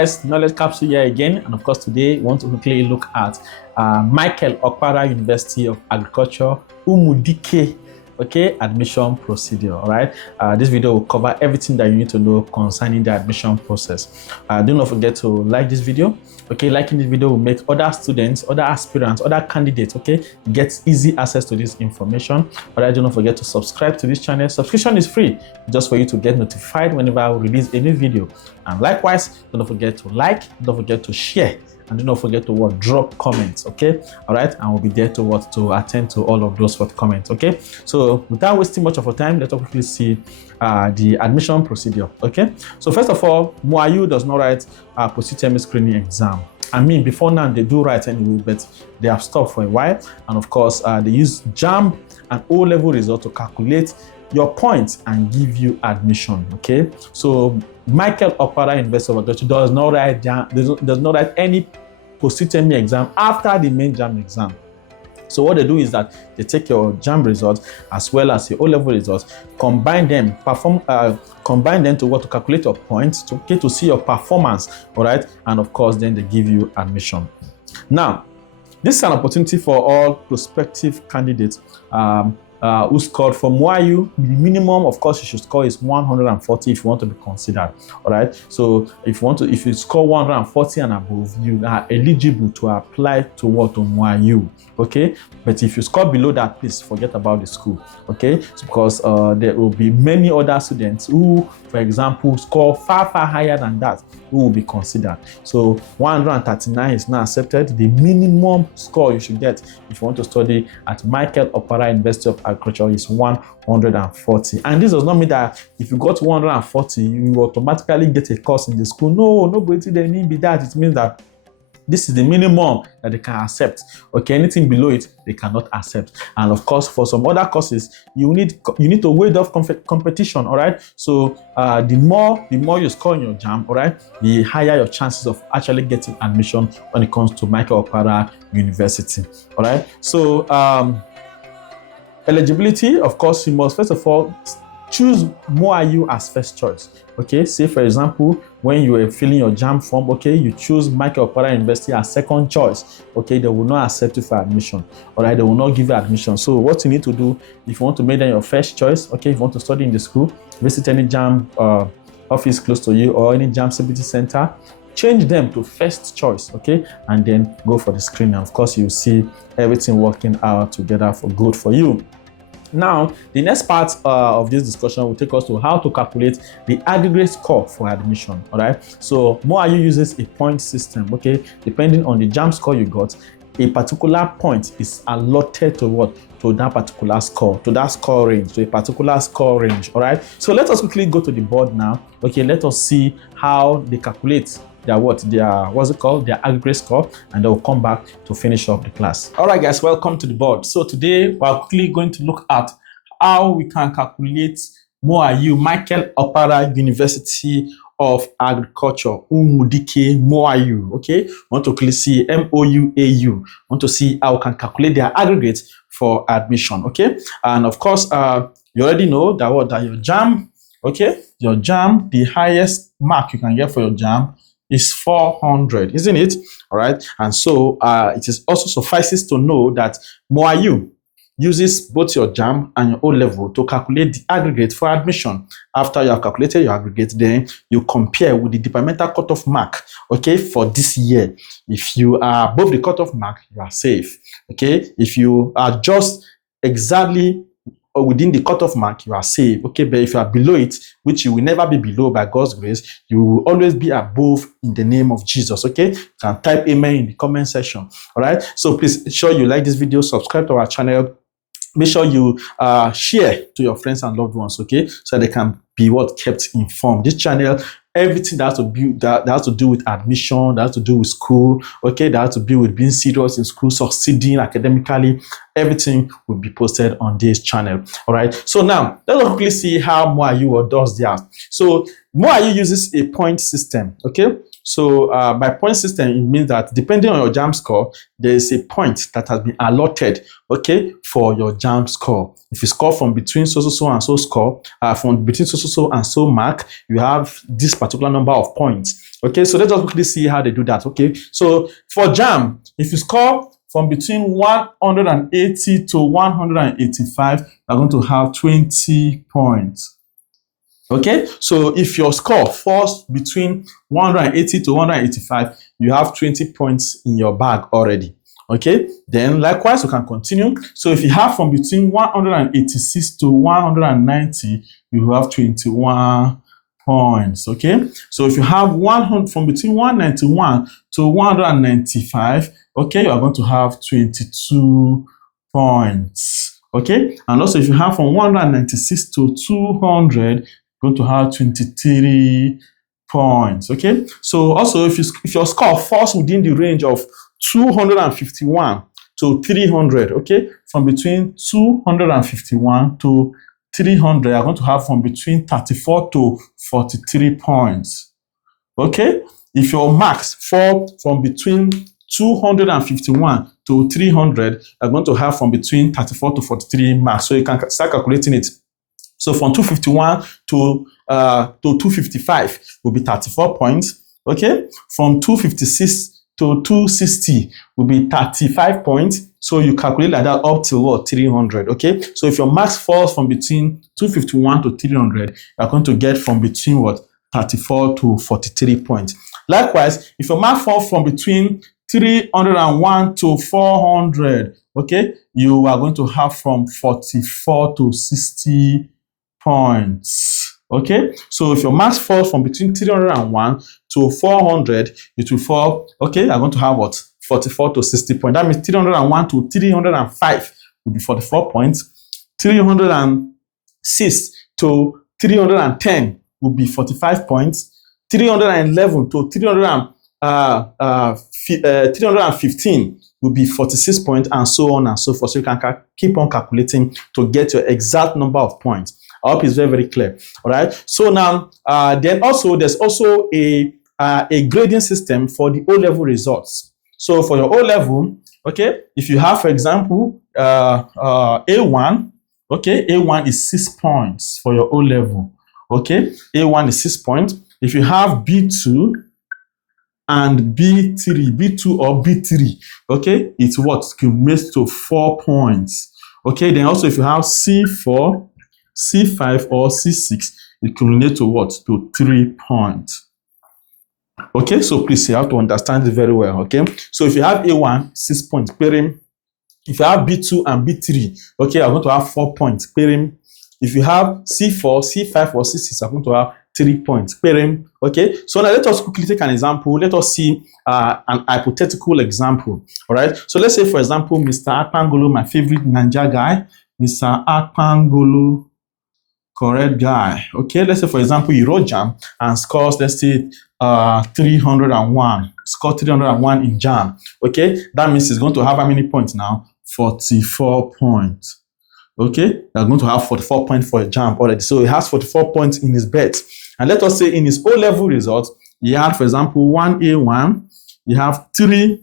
guys, Knowledge Capsule here again, and of course today we want to quickly look at Okpara University of Agriculture, Umudike, okay, admission procedure. All right, this video will cover everything that you need to know concerning the admission process. Do not forget to like this video. Okay, liking this video will make other students, other aspirants, other candidates, okay, get easy access to this information. All right, do not forget to subscribe to this channel. Subscription is free, just for you to get notified whenever I release a new video. And likewise, do not forget to like, don't forget to share, and do not forget to drop comments. Okay, all right, and we'll be there to attend to all of those comments. Okay, so without wasting much of our time, let's quickly see the admission procedure. Okay, so first of all, MOUAU does not write a post-UTME screening exam. I mean, before now they do write anyway, but they have stopped for a while. And of course, they use JAMB and O-level result to calculate your points and give you admission. Okay, so Okpara University of Agriculture does not write any post-UTME exam after the main JAMB exam. So what they do is that they take your JAMB results as well as your O-level results, combine them to calculate your points, to see your performance, all right? And of course, then they give you admission. Now, this is an opportunity for all prospective candidates who scored from MOUAU. The minimum, of course, you should score is 140 if you want to be considered. All right. So if you score 140 and above, you are eligible to apply to MOUAU. Okay. But if you score below that, please forget about the school. Okay. So because there will be many other students who, for example, score far higher than that, who will be considered. So 139 is not accepted. The minimum score you should get if you want to study at Okpara University of Agriculture is 140. And this does not mean that if you got 140, you automatically get a course in the school. No, nobody they need be that. It means that this is the minimum that they can accept. Okay, anything below it, they cannot accept. And of course, for some other courses, you need to wade off competition. All right. So the more you score in your JAMB, all right, the higher your chances of actually getting admission when it comes to Okpara University. All right. So eligibility, of course, you must first of all choose MOUAU as first choice. Okay, say for example, when you are filling your JAMB form, okay, you choose Okpara University as second choice. Okay, they will not accept you for admission. All right, they will not give you admission. So what you need to do, if you want to make them your first choice, okay, if you want to study in the school, visit any JAMB office close to you or any JAMB CBT center, change them to first choice, okay, and then go for the screening. Of course, you'll see everything working out together for good for you. Now, the next part of this discussion will take us to how to calculate the aggregate score for admission. All right. So MOUAU uses a point system. Okay, depending on the JAMB score you got, a particular point is allotted to that particular score, to that score range, to a particular score range. All right. So let us quickly go to the board now. Okay, let us see how they calculate their aggregate score, and they'll come back to finish up the class. All right, guys, welcome to the board. So today we're quickly going to look at how we can calculate MOUAU, Okpara University of Agriculture, Umudike MOUAU. Okay, we want to quickly see MOUAU. Want to see how we can calculate their aggregate for admission. Okay, and of course, you already know that your JAMB. Okay, your JAMB, the highest mark you can get for your JAMB is 400, isn't it? All right. And so it is also suffices to know that MOUAU uses both your JAMB and your O-level to calculate the aggregate for admission. After you have calculated your aggregate, then you compare with the departmental cutoff mark, okay, for this year. If you are above the cutoff mark, you are safe. Okay. If you are just exactly or within the cutoff mark, you are safe. Okay, but if you are below it, which you will never be below by God's grace, you will always be above in the name of Jesus. Okay, you can type amen in the comment section. All right, so please ensure you like this video, subscribe to our channel, make sure you share to your friends and loved ones, okay, so they can be kept informed. This channel, everything that has to do with admission, that has to do with school, okay, that has to do with being serious in school, succeeding academically, everything will be posted on this channel. All right, so now let's quickly see how MOUAU does that. So MOUAU uses a point system. Okay, So by point system, it means that depending on your JAMB score, there is a point that has been allotted, okay, for your JAMB score. If you score from between so and so score, from between so and so mark, you have this particular number of points. Okay, so let's just quickly see how they do that. Okay, so for JAMB, if you score from between 180 to 185, you're going to have 20 points. Okay, so if your score falls between 180 to 185, you have 20 points in your bag already. Okay, then likewise, you can continue. So if you have from between 186 to 190, you have 21 points. Okay, so if you have 100 from between 191 to 195, okay, you are going to have 22 points. Okay, and also if you have from 196 to 200, going to have 23 points. Okay, so also if your score falls within the range of 251 to 300, okay, from between 251 to 300, you're going to have from between 34 to 43 points. Okay, if your marks fall from between 251 to 300, you're going to have from between 34 to 43 marks. So you can start calculating it. So from 251 to 255 will be 34 points. Okay, from 256 to 260 will be 35 points. So you calculate like that up to what? 300. Okay, so if your marks falls from between 251 to 300, you're going to get from between what? 34 to 43 points. Likewise, if your mark falls from between 301 to 400, okay, you are going to have from 44 to 60 points. Okay, so if your marks falls from between 301 to 400, it will fall, okay, you're going to have what? 44 to 60 points. That means 301 to 305 will be 44 points. 306 to 310 will be 45 points. 311 to 315 will be 46 points, and so on and so forth. So you can keep on calculating to get your exact number of points. I hope it's very, very clear. All right. So now, then also there's also a grading system for the O-level results. So for your O-level, okay, if you have, for example, A1, okay, A1 is 6 points for your O-level. Okay, A1 is 6 points. If you have B2 and B2 or B3, okay, it's what? Cumulates to 4 points. Okay, then also if you have C4, C5 or C6, it cumulates to what? To 3 points. Okay, so please you have to understand it very well. Okay, so if you have A1, 6 points, pairing. If you have B2 and B3, okay, you're going to have 4 points, pairing. If you have C4, C5 or C6, you're going to have 3 points, pairing. Okay, so now let us quickly take an example. Let us see an hypothetical example. All right, so let's say, for example, Mr. Akpangolo, my favorite Ninja guy, Mr. Akpangolo, correct guy. Okay, let's say, for example, he wrote JAMB and scores, let's say, 301. Score 301 in JAMB. Okay, that means he's going to have how many points now? 44 points. Okay, you're going to have 44 points for a JAMB already. So he has 44 points in his bet. And let us say in his O-level results, he had, for example, 1A1, you have 3.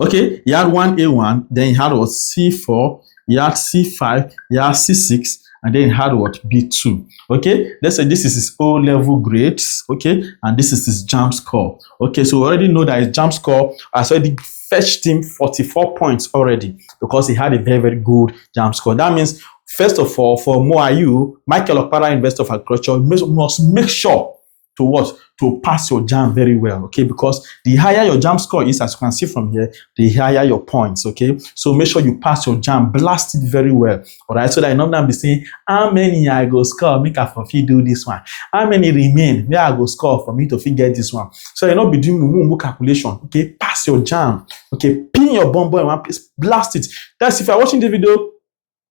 Okay, he had 1A1, then he had what? C4, he had C5, he had C6, and then he had what? B2. Okay, let's say this is his O-level grades, okay, and this is his JAMB score. Okay, so we already know that his JAMB score has already fetched him 44 points already because he had a very, very good JAMB score. That means, first of all, for MOUAU, Michael Okpara, University of Agriculture, must make sure to what? To pass your JAMB very well, okay? Because the higher your JAMB score is, as you can see from here, the higher your points, okay? So make sure you pass your JAMB, blast it very well, all right? So that you not be saying, how many I go score, make I for do this one? How many remain, where I go score for me to get this one? So you not be doing mumu calculation, okay? Pass your JAMB, okay? Pin your bomb in one place, blast it. That's if you're watching the video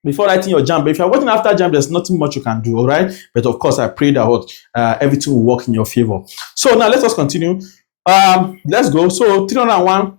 before writing your JAMB. But if you're watching after JAMB, there's nothing much you can do, all right? But of course, I pray that everything will work in your favor. So now let us continue. Let's go. So 301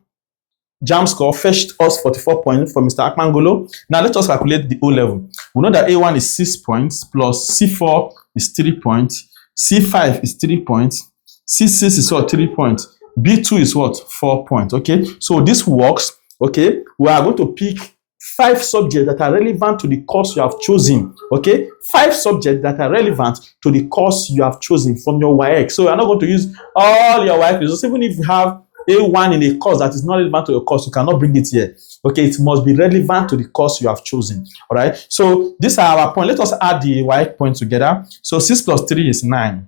JAMB score fetched us 44 points for Mr. Akpangolo. Now let us calculate the O level. We know that A1 is 6 points plus C4 is 3 points, C5 is 3 points, C6 is what? 3 points. B2 is what? 4 points. Okay, so this works. Okay, we are going to pick 5 subjects that are relevant to the course you have chosen. Okay, 5 subjects that are relevant to the course you have chosen from your WAEC. So you are not going to use all your WAEC results. Even if you have A1 in a course that is not relevant to your course, you cannot bring it here. Okay, it must be relevant to the course you have chosen. All right, so these are our points. Let us add the WAEC points together. So 6 plus 3 is 9.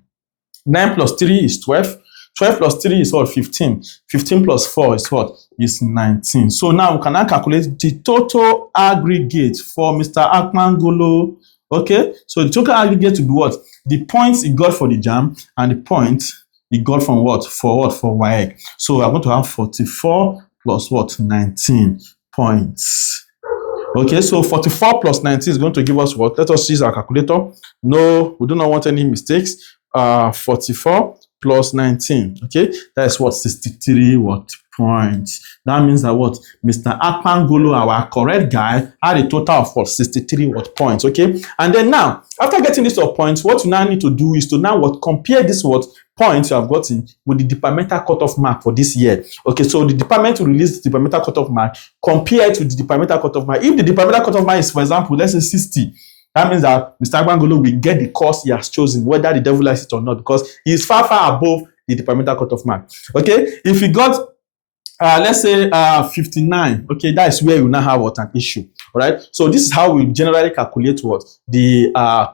9 plus 3 is 12. 12 plus 3 is what? 15. 15 plus 4 is what? Is 19. So now we can now calculate the total aggregate for Mr. Akmangolo. Okay, so the total aggregate will be what? The points he got for the JAMB and the points he got from what? For WAEC. So we are going to have 44 plus what? 19 points. Okay, so 44 plus 19 is going to give us what? Let us use our calculator. No, we do not want any mistakes. 44 plus 19, okay, that is what? 63 what? Points. That means that what? Mr. Akpangolo, our correct guy, had a total of what? 63 what? Points. Okay, and then now after getting this points, what you now need to do is to now what? Compare this what? Points you have gotten with the departmental cutoff mark for this year. Okay, so the department will release the departmental cutoff mark, compare it with the departmental cutoff mark. If the departmental cutoff mark is, for example, let's say 60, that means that Mr. Akpangolo will get the course he has chosen, whether the devil likes it or not, because he is far, far above the departmental cutoff mark. Okay, if he got let's say 59, okay, that is where you now have what? An issue. All right, so this is how we generally calculate what? The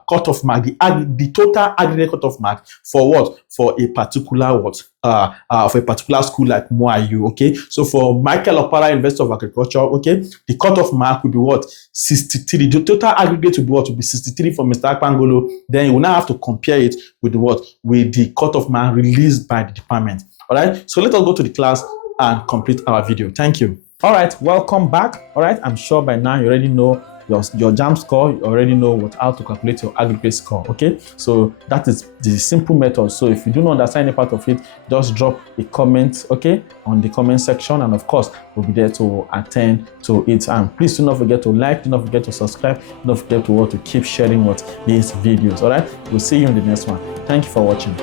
cutoff mark, the total aggregate cutoff mark for what? For a particular what? For a particular school like MOUAU. Okay, so for Michael Okpara University of Agriculture, okay, the cutoff mark will be what? 63. The total aggregate will be what? Will be 63 for Mr. Akpangolo. Then you will now have to compare it with the what? With the cutoff mark released by the department. All right, so let us go to the class and complete our video. Thank you. All right, welcome back. All right, I'm sure by now you already know your JAMB score. You already know how to calculate your aggregate score. Okay, so that is the simple method. So if you do not understand any part of it, just drop a comment, okay, on the comment section, and of course we'll be there to attend to it. And please do not forget to like, do not forget to subscribe, do not forget to keep sharing these videos. All right, we'll see you in the next one. Thank you for watching.